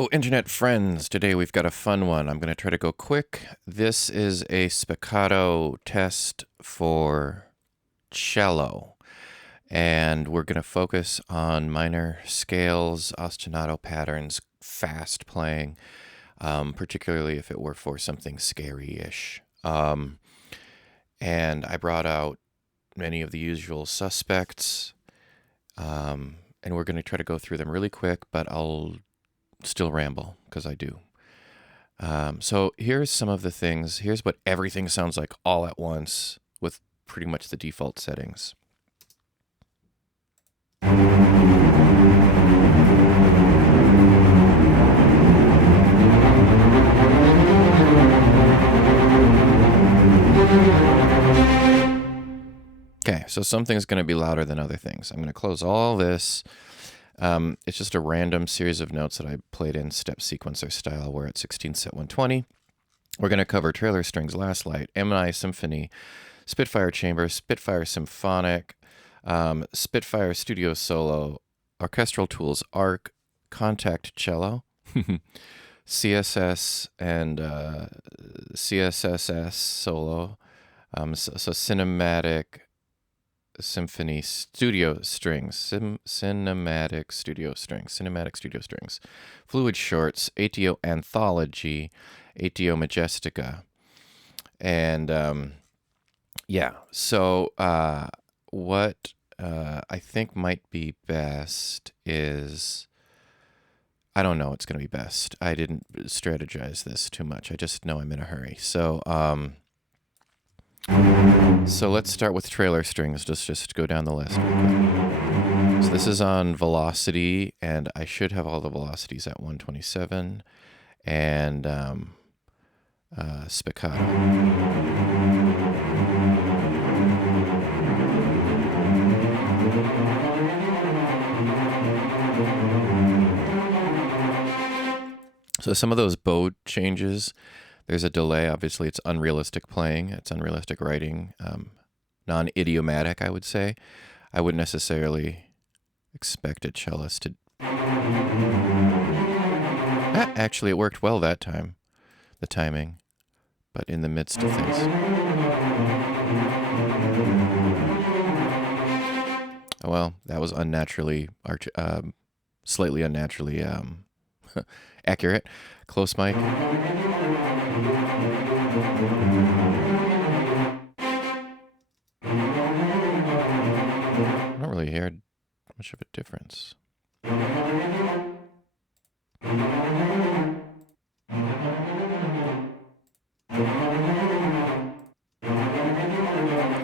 Oh, internet friends, today we've got a fun one. I'm going to try to go quick. This is a spiccato test for cello, and we're going to focus on minor scales, ostinato patterns, fast playing, particularly if it were for something scary-ish. And I brought out many of the usual suspects, and we're going to try to go through them really quick, but I'll still ramble, because I do. So here's some of the things. Here's what everything sounds like all at once with pretty much the default settings. Okay, so some things going to be louder than other things. I'm going to close all this. It's just a random series of notes that I played in step sequencer style. We're at 16 set 120. We're going to cover trailer strings, Last Lite, Vienna Symphony, Spitfire chamber, Spitfire symphonic, Spitfire studio solo, orchestral tools, arc, Kontakt cello, CSS and CSSS solo, so cinematic Symphony studio strings, cinematic studio strings, fluid shorts, ATO Anthology, ATO Majestica, and yeah. So what I think might be best is, I don't know what's going to be best. I didn't strategize this too much. I just know I'm in a hurry. So let's start with trailer strings. Just go down the list real quick. So this is on velocity, and I should have all the velocities at 127, and spiccato. So some of those bow changes, there's a delay. Obviously, it's unrealistic playing. It's unrealistic writing. Non-idiomatic, I would say. I wouldn't necessarily expect a cellist to... Actually, it worked well that time, the timing, but in the midst of things. Well, that was unnaturally, slightly unnaturally accurate. Close mic. I don't really hear much of a difference.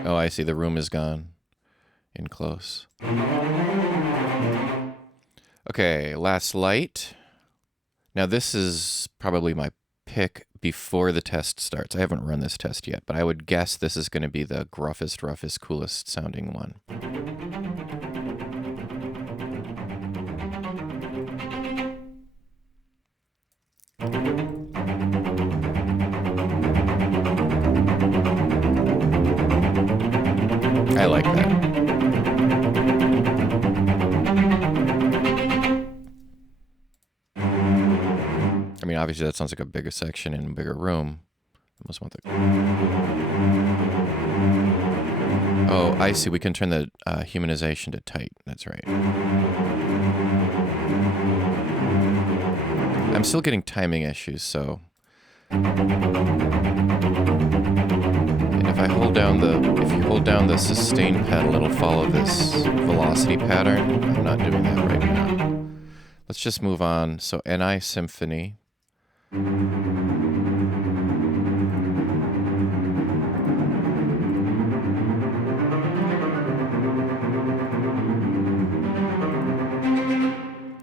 Oh, I see. The room is gone. In close. Okay, Last Lite. Now this is probably my pick before the test starts. I haven't run this test yet, but I would guess this is going to be the gruffest, roughest, coolest sounding one. I like that. I mean, obviously that sounds like a bigger section in a bigger room. I almost want the... Oh, I see. We can turn the humanization to tight. That's right. I'm still getting timing issues, so... And if I hold down if you hold down the sustain pedal, it'll follow this velocity pattern. I'm not doing that right now. Let's just move on. So, Vienna Symphony.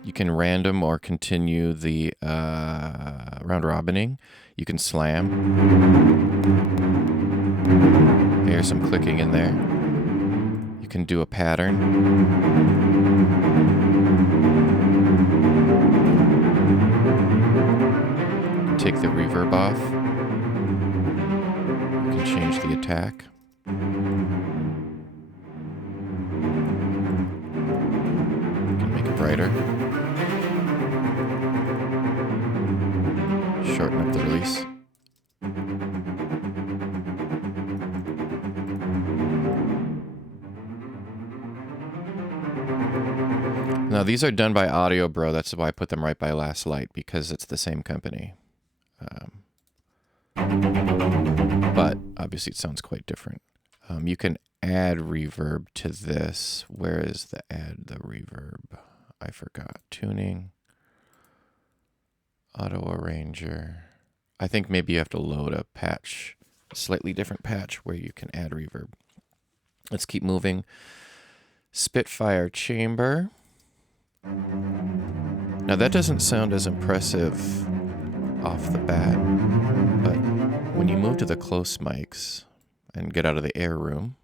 You can random or continue the round robining. You can slam. Here's some clicking in there. You can do a pattern. Take the reverb off. You can change the attack. You can make it brighter. shorten up the release. Now, these are done by AudioBro. That's why I put them right by L.A.S., Lite, because it's the same company. But obviously it sounds quite different. You can add reverb to this. Where is the add the reverb? I forgot. Tuning. Auto Arranger. I think maybe you have to load a patch, a slightly different patch where you can add reverb. Let's keep moving. Spitfire chamber. Now that doesn't sound as impressive off the bat, but when you move to the close mics and get out of the air room,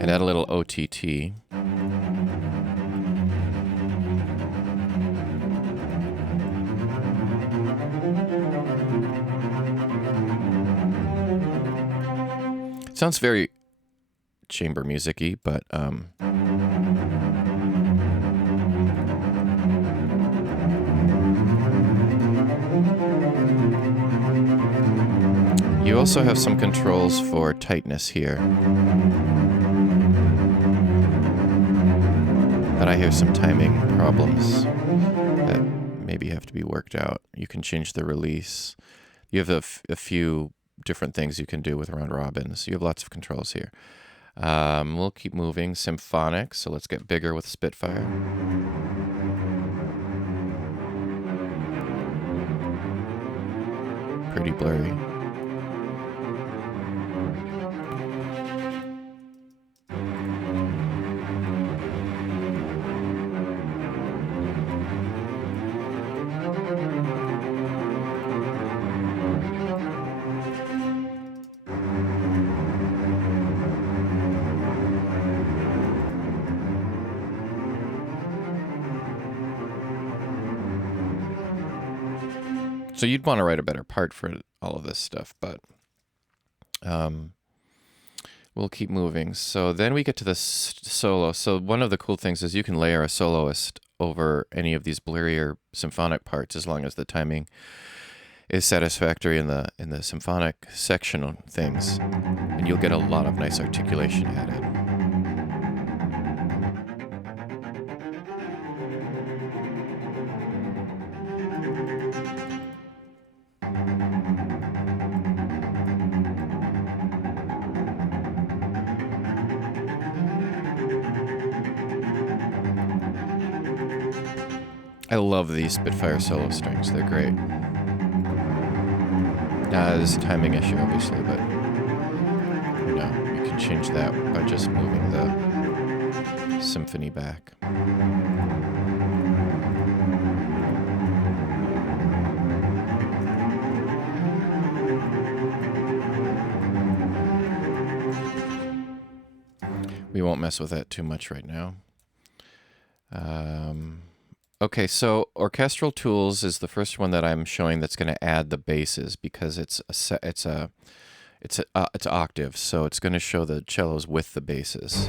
and add a little OTT, sounds very chamber music-y, but you also have some controls for tightness here. But I hear some timing problems that maybe have to be worked out. You can change the release. You have a few different things you can do with round robins. You have lots of controls here. We'll keep moving. Symphonic, so let's get bigger with Spitfire. Pretty blurry. So you'd want to write a better part for all of this stuff, but we'll keep moving. So then we get to the solo. So one of the cool things is you can layer a soloist over any of these blurrier symphonic parts as long as the timing is satisfactory in the symphonic section of things, and you'll get a lot of nice articulation added. I love these Spitfire solo strings. They're great. There's a timing issue, obviously, but you can change that by just moving the Symphony back. We won't mess with that too much right now. Okay, so Orchestral Tools is the first one that I'm showing that's going to add the basses because it's octave, so it's going to show the cellos with the basses.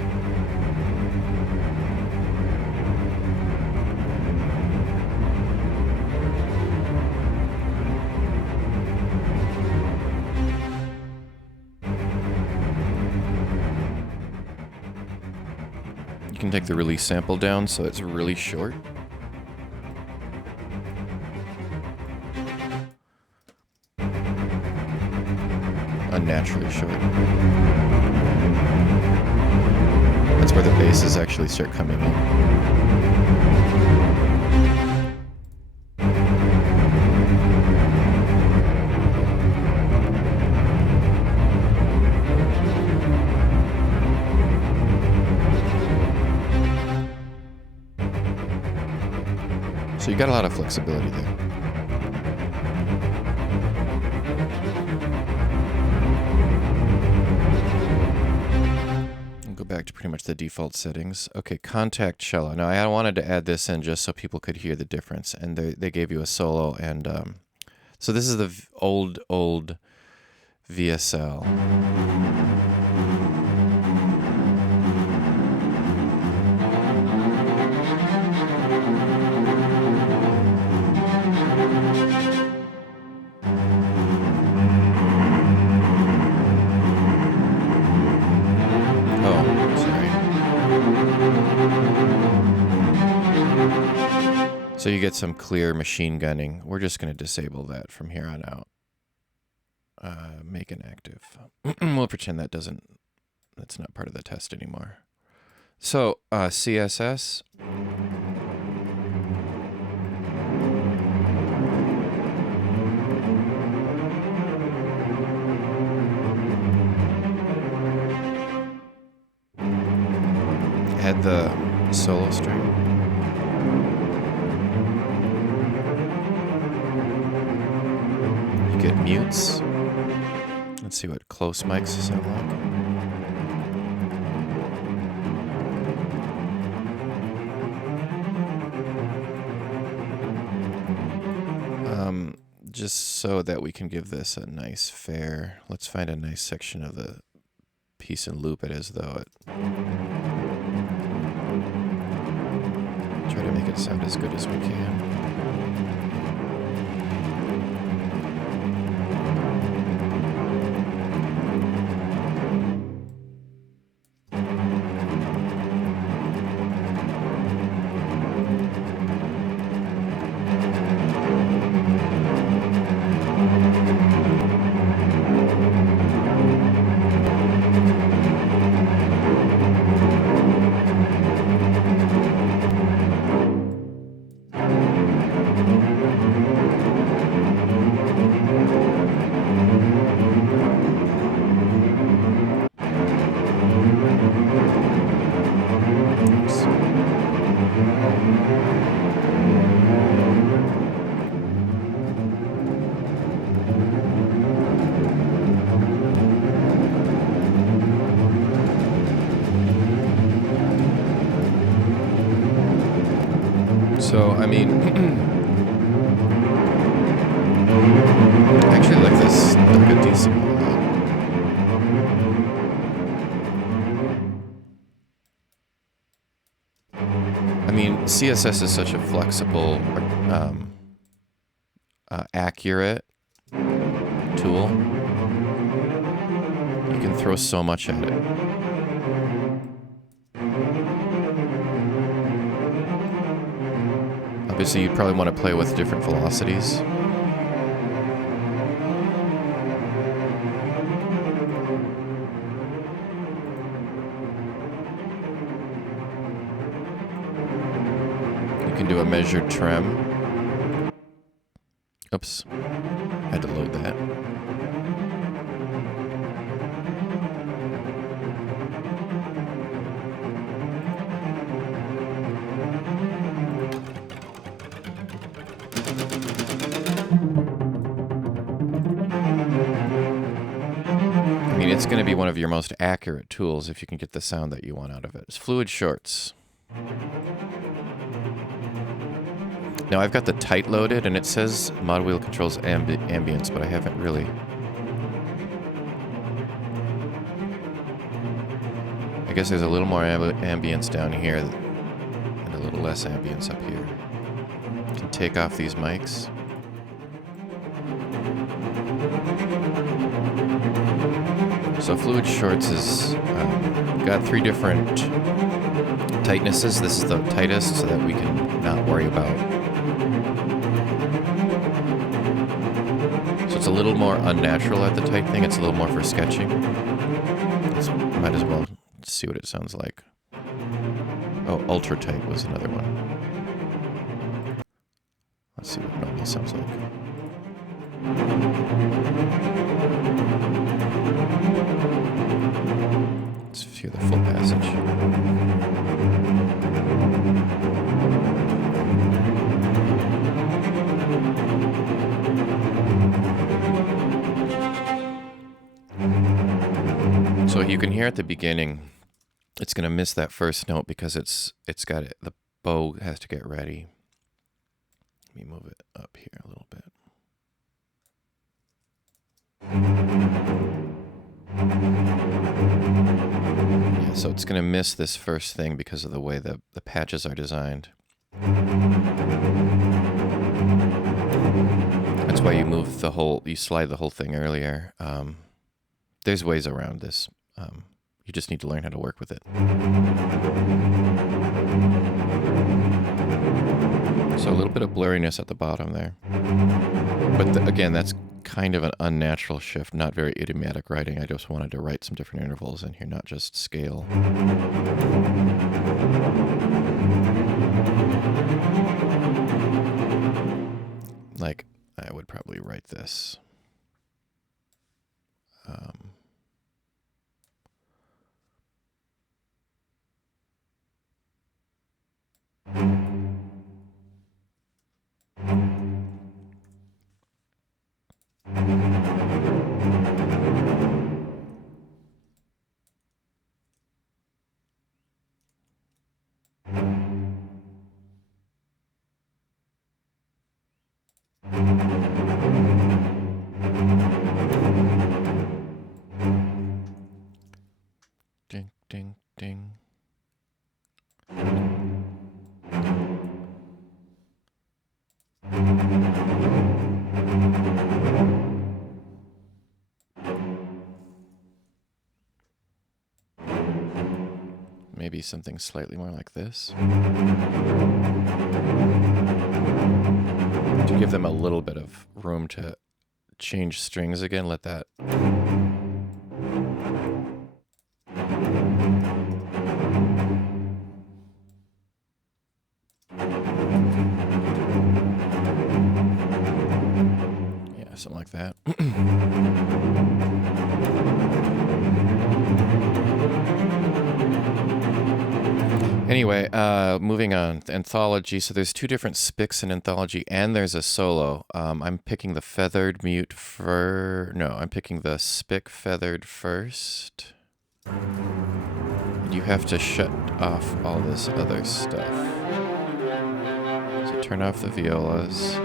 You can take the release sample down so it's really short. Unnaturally short. That's where the basses actually start coming in. So you got a lot of flexibility there. Back to pretty much the default settings. Okay, Kontakt cello. Now I wanted to add this in just so people could hear the difference, and they gave you a solo, and so this is the old VSL. So you get some clear machine gunning. We're just going to disable that from here on out. Make inactive. We'll pretend that's not part of the test anymore. So CSS. Add the solo string. You get mutes. Let's see what close mics sound like. Just so that we can give this a nice fair, let's find a nice section of the piece and loop it as though it, try to make it sound as good as we can. So, I mean, I actually like this like a decent one. I mean, CSS is such a flexible, accurate tool. You can throw so much at it. Obviously, you'd probably want to play with different velocities. You can do a measured trem. Oops. Had to load that. It's going to be one of your most accurate tools if you can get the sound that you want out of it. It's fluid shorts. Now I've got the tight loaded and it says mod wheel controls ambience, but I haven't really. I guess there's a little more ambience down here and a little less ambience up here. You can take off these mics. So fluid shorts is got 3 different tightnesses. This is the tightest so that we can not worry about. So it's a little more unnatural at the tight thing. It's a little more for sketching. Might as well see what it sounds like. Oh, ultra tight was another one. Let's see what normal sounds like. Let's hear the full passage. So you can hear at the beginning, it's going to miss that first note because it's got it. The bow has to get ready. Let me move it up here a little bit. Yeah, so it's going to miss this first thing because of the way the patches are designed. That's why you move the whole, you slide the whole thing earlier. There's ways around this. You just need to learn how to work with it. bit of blurriness at the bottom there. But again, that's kind of an unnatural shift, not very idiomatic writing. I just wanted to write some different intervals in here, not just scale. Like, I would probably write this. Ding, ding, ding. Maybe something slightly more like this. To give them a little bit of room to change strings again, let that. Yeah, something like that. Anyway, moving on. Anthology. So there's two different spics in Anthology, and there's a solo. I'm picking the feathered mute I'm picking the spic feathered first. You have to shut off all this other stuff. So turn off the violas.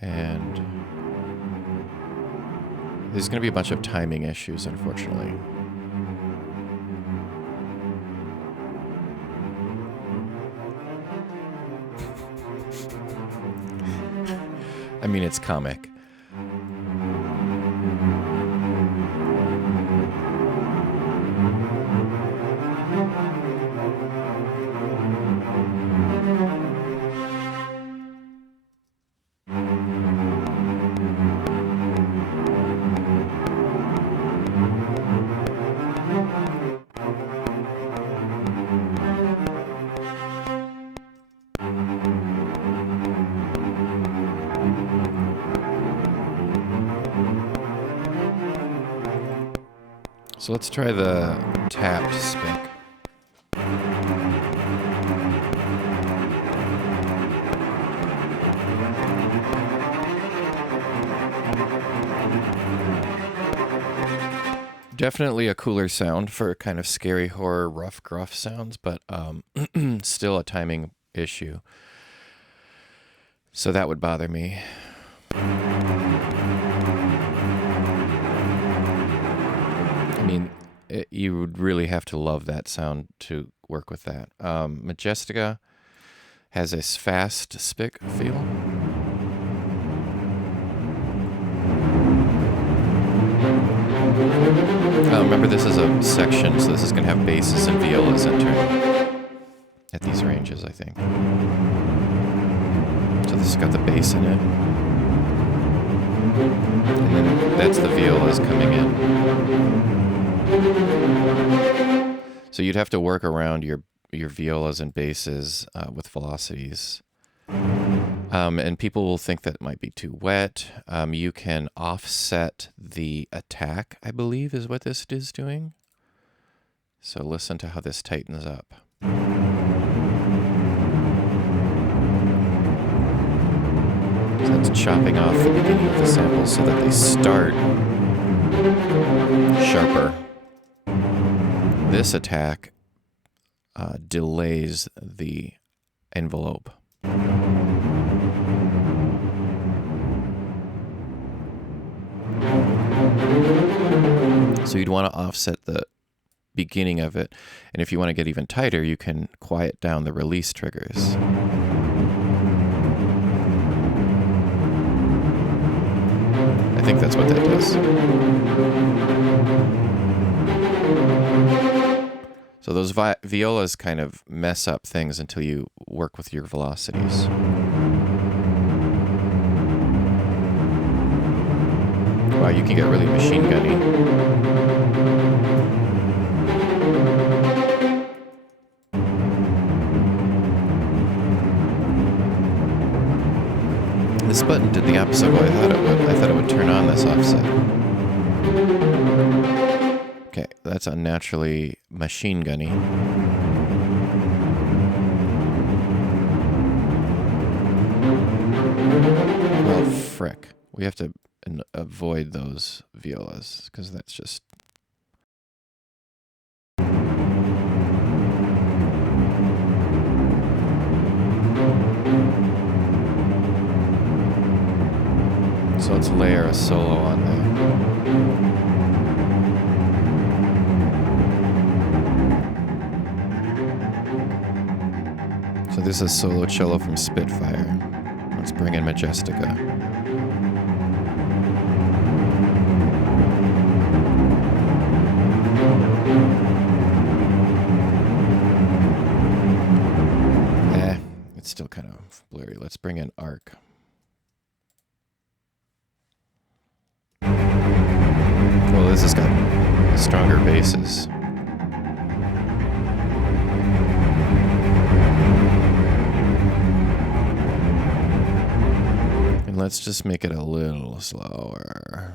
And there's going to be a bunch of timing issues, unfortunately. I mean, it's comic. So let's try the tapped spic. Definitely a cooler sound for kind of scary horror, rough, gruff sounds, but still a timing issue. So that would bother me. I mean, you would really have to love that sound to work with that. Majestica has a fast spic feel. Remember, this is a section, so this is going to have basses and violas entering at these ranges, I think. So this has got the bass in it. And then that's the violas coming in. So you'd have to work around your violas and basses with velocities. And people will think that might be too wet. You can offset the attack, I believe, is what this is doing. So listen to how this tightens up. So it's chopping off the beginning of the samples so that they start sharper. This attack delays the envelope. So you'd want to offset the beginning of it, and if you want to get even tighter, you can quiet down the release triggers. I think that's what that does. So those violas kind of mess up things until you work with your velocities. Wow, you can get really machine gunny. This button did the opposite of what I thought it would. I thought it would turn on this offset. Okay, that's unnaturally machine gunny. Well, frick. We have to avoid those violas, because that's just... So let's layer a solo on there. So this is solo cello from Spitfire. Let's bring in Majestica. It's still kind of blurry. Let's bring in Arc. Well, this has got stronger basses. And let's just make it a little slower.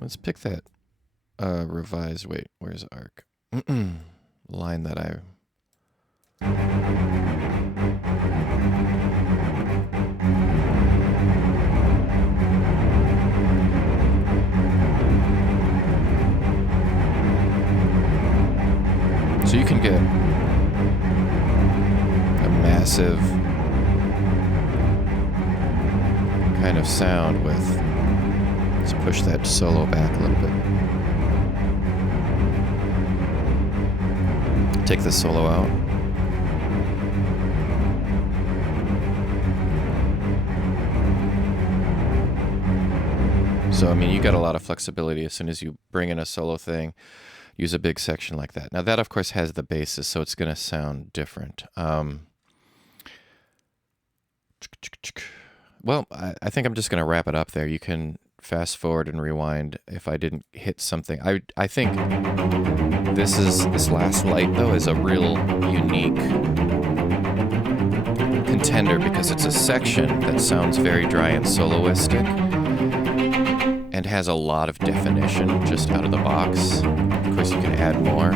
Let's pick that revised, wait, where's Arc? Line that I... So you can get a massive kind of sound with... Let's push that solo back a little bit. Take the solo out. So, I mean, you got a lot of flexibility as soon as you bring in a solo thing, use a big section like that. Now, that, of course, has the basses, so it's going to sound different. Well, I think I'm just going to wrap it up there. You can fast forward and rewind if I didn't hit something. I think this last Lite, though, is a real unique contender because it's a section that sounds very dry and soloistic and has a lot of definition just out of the box. Of course, you can add more.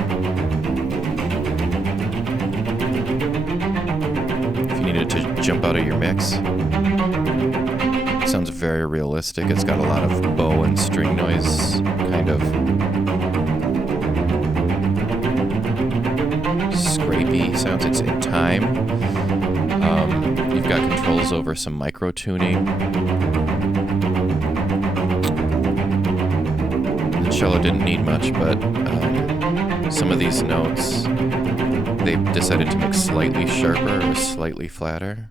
If you needed to jump out of your mix. Sounds very realistic. It's got a lot of bow and string noise kind of scrapey sounds. It's in time. You've got controls over some micro tuning. The cello didn't need much, but some of these notes they decided to make slightly sharper or slightly flatter.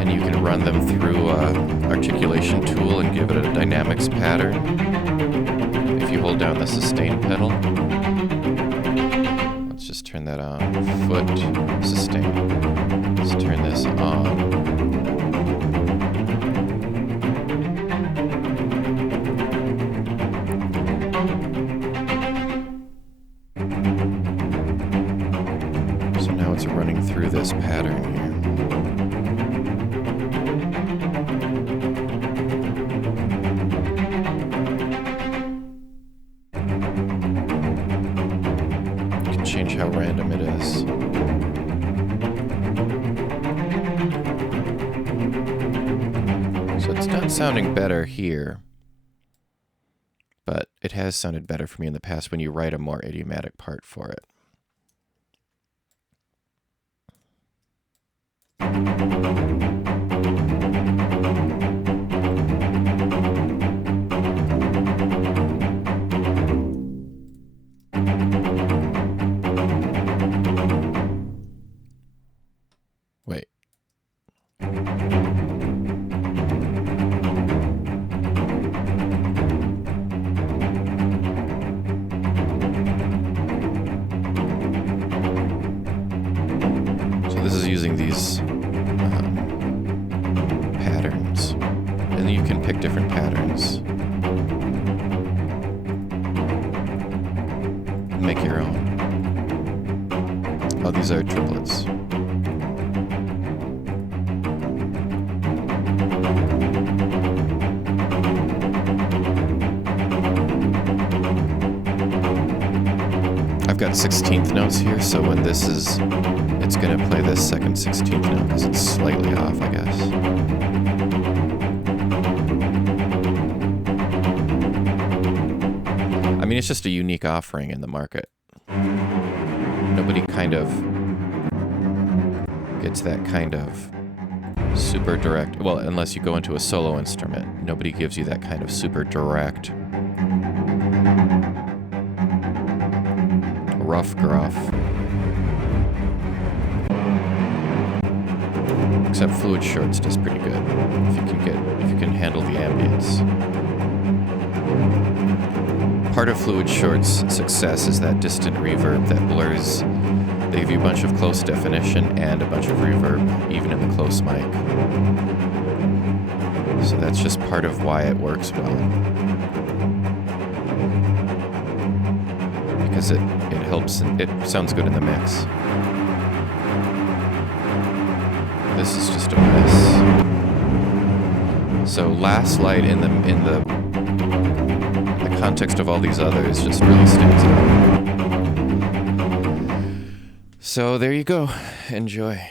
And you can run them through articulation tool and give it a dynamics pattern. If you hold down the sustain pedal, let's just turn that on. Foot, sustain. Let's turn this on. So now it's running through this pattern here. Change how random it is. So it's not sounding better here, but it has sounded better for me in the past when you write a more idiomatic part for it. make your own. Oh, these are triplets. I've got 16th notes here, so when this is, it's going to play this second 16th note because it's slightly off, I guess. I mean, it's just a unique offering in the market. Nobody kind of gets that kind of super direct, well, unless you go into a solo instrument, nobody gives you that kind of super direct, rough gruff. Except Fluid Shorts does pretty good if you can handle the ambience. Part of Fluid Short's success is that distant reverb that blurs. They give you a bunch of close definition and a bunch of reverb, even in the close mic. So that's just part of why it works well. Because it helps, and it sounds good in the mix. This is just a mess. So Last Lite in the context of all these others just really stands out. So there you go. Enjoy.